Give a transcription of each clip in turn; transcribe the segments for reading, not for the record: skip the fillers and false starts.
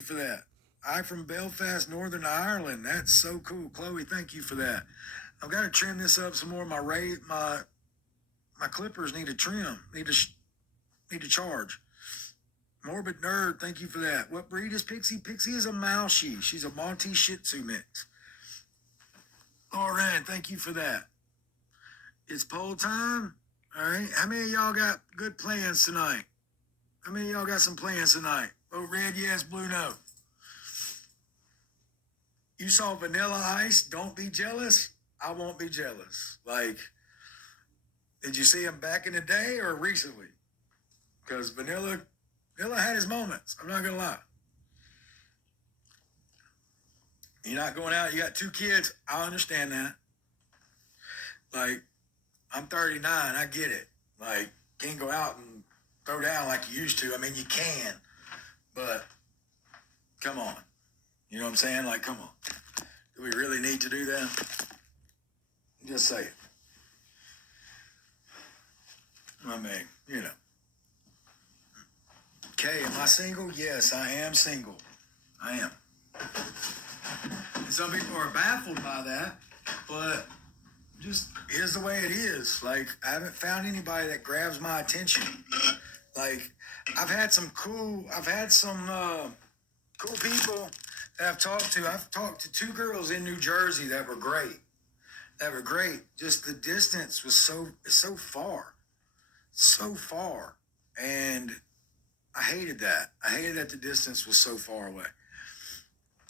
For that. I from Belfast, Northern Ireland. That's so cool, Chloe. Thank you for that. I've got to trim this up some more. My clippers need to trim. Need to charge. Morbid nerd. Thank you for that. What breed is Pixie? Pixie is a Malshi. She's a Maltese Shih Tzu mix. Lauren, thank you for that. It's poll time. All right. How many of y'all got good plans tonight? How many of y'all got some plans tonight? Vote red, yes, blue, no. You saw Vanilla Ice. Don't be jealous. I won't be jealous. Like, did you see him back in the day or recently? Because Vanilla had his moments. I'm not gonna lie. You're not going out. You got 2 kids. I understand that. Like, I'm 39. I get it. Like, can't go out and throw down like you used to. I mean, you can, but come on. You know what I'm saying? Like, come on. Do we really need to do that? Just say it. I mean, you know. Okay, am I single? Yes, I am single. I am. And some people are baffled by that, but just is the way it is. Like, I haven't found anybody that grabs my attention. Like, I've had some cool people that I've talked to. I've talked to 2 girls in New Jersey that were great. Just the distance was so far. And I hated that. I hated that the distance was so far away.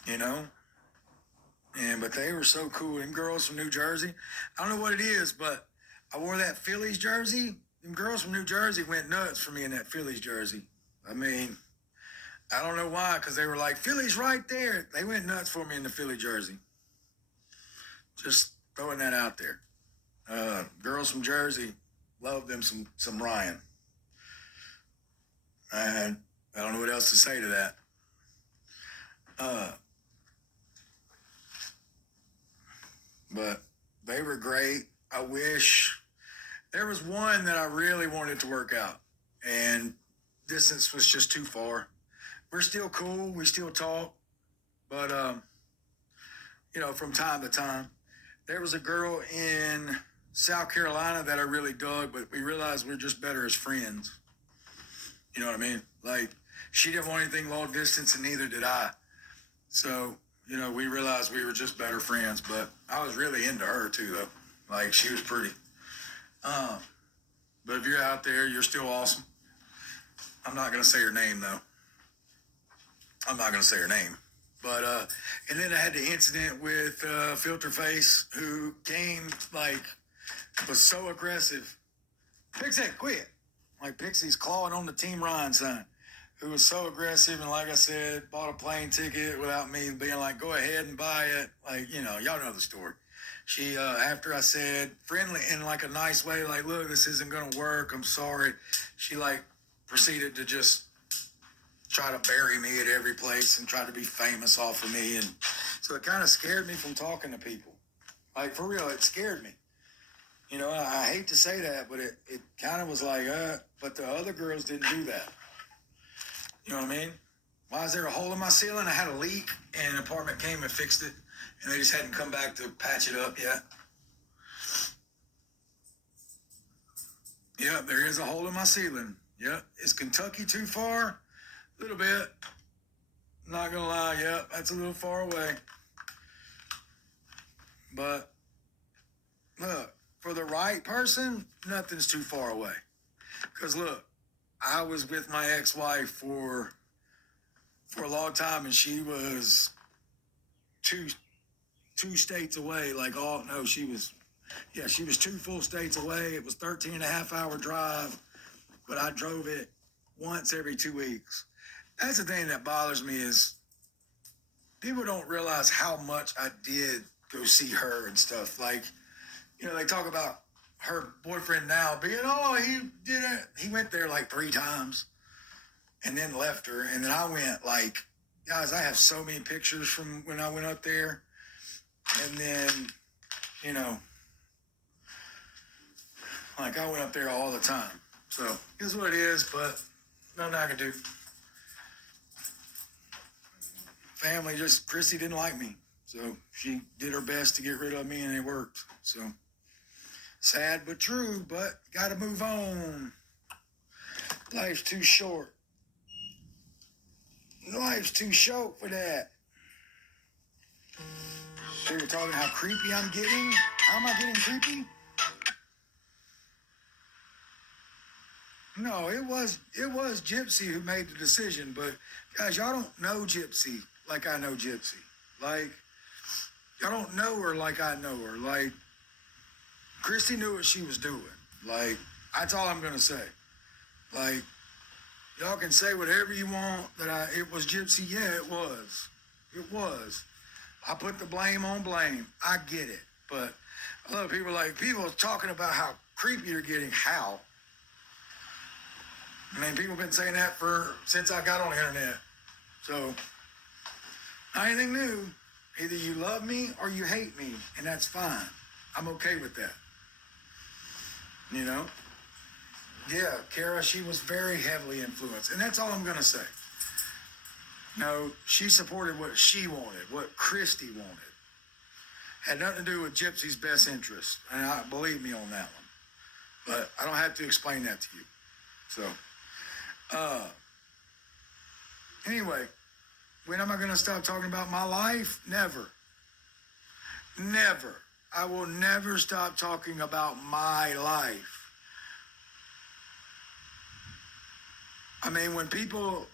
You know? But they were so cool. Them girls from New Jersey. I don't know what it is, but I wore that Phillies jersey. Them girls from New Jersey went nuts for me in that Phillies jersey. I mean, I don't know why, because they were like, Philly's right there. They went nuts for me in the Philly jersey. Just throwing that out there. Girls from Jersey, love them some Ryan. And I don't know what else to say to that. But they were great. I wish there was one that I really wanted to work out, and distance was just too far. We're still cool. We still talk, but from time to time, there was a girl in South Carolina that I really dug, but we realized we're just better as friends. You know what I mean? Like, she didn't want anything long distance, and neither did I. So, we realized we were just better friends, but I was really into her too, though. Like, she was pretty. But if you're out there, you're still awesome. I'm not going to say her name, though. I'm not going to say her name. But, and then I had the incident with Filter Face, who came, was so aggressive. Pixie, quit. Like, Pixie's clawing on the Team Ryan sign, who was so aggressive, and like I said, bought a plane ticket without me being like, go ahead and buy it. Like, y'all know the story. She, after I said, friendly, in like a nice way, like, look, this isn't going to work. I'm sorry. She proceeded to just try to bury me at every place and try to be famous off of me. And so it kind of scared me from talking to people. Like, for real, it scared me. I hate to say that, but it kind of was like, but the other girls didn't do that. You know what I mean? Why is there a hole in my ceiling? I had a leak, and an apartment came and fixed it, and they just hadn't come back to patch it up yet. Yep, there is a hole in my ceiling. Yep. Is Kentucky too far? A little bit. Not gonna lie, yep, that's a little far away. But look, for the right person, nothing's too far away. Because look, I was with my ex-wife for a long time, and she was two states away. She was 2 full states away. It was 13 and a half hour drive, but I drove it once every 2 weeks. That's the thing that bothers me, is people don't realize how much I did go see her and stuff. Like, they talk about her boyfriend now being, he went there 3 times and then left her. And then I went, guys, I have so many pictures from when I went up there. And then, I went up there all the time. So, here's what it is, but nothing I can do. family just, Christy didn't like me. So she did her best to get rid of me and it worked. So sad but true, but got to move on. Life's too short. Life's too short for that. People talking how creepy I'm getting. How am I getting creepy? No, it was Gypsy who made the decision, but guys, y'all don't know Gypsy like I know Gypsy. Like, y'all don't know her like I know her. Like, Christy knew what she was doing. Like, that's all I'm gonna say. Like, y'all can say whatever you want that it was Gypsy. Yeah, it was. It was. I put the blame on blame. I get it. But a lot of people talking about how creepy you're getting. How? I mean, people have been saying that since I got on the internet. So, not anything new. Either you love me or you hate me, and that's fine. I'm okay with that. You know? Yeah, Kara, she was very heavily influenced. And that's all I'm going to say. No, she supported what she wanted, what Christy wanted. Had nothing to do with Gypsy's best interest. And believe me on that one. But I don't have to explain that to you. So, anyway, when am I going to stop talking about my life? Never. Never. I will never stop talking about my life. I mean, when people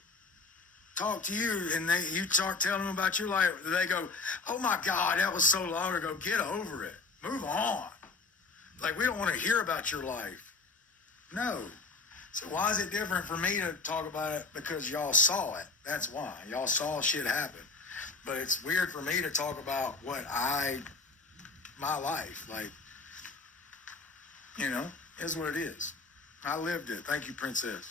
talk to you and you start telling them about your life, they go, oh my God, that was so long ago. Get over it. Move on. Like, we don't want to hear about your life. No. So why is it different for me to talk about it? Because y'all saw it. That's why. Y'all saw shit happen. But it's weird for me to talk about my life. Like, is what it is. I lived it. Thank you, Princess.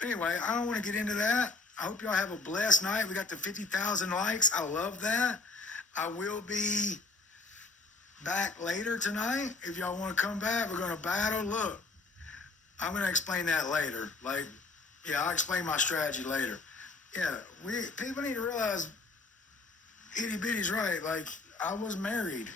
But anyway, I don't want to get into that. I hope y'all have a blessed night. We got the 50,000 likes. I love that. I will be back later tonight. If y'all want to come back, we're going to battle. Look, I'm going to explain that later. Like, yeah, I'll explain my strategy later. Yeah, people need to realize Itty Bitty's right. Like, I was married.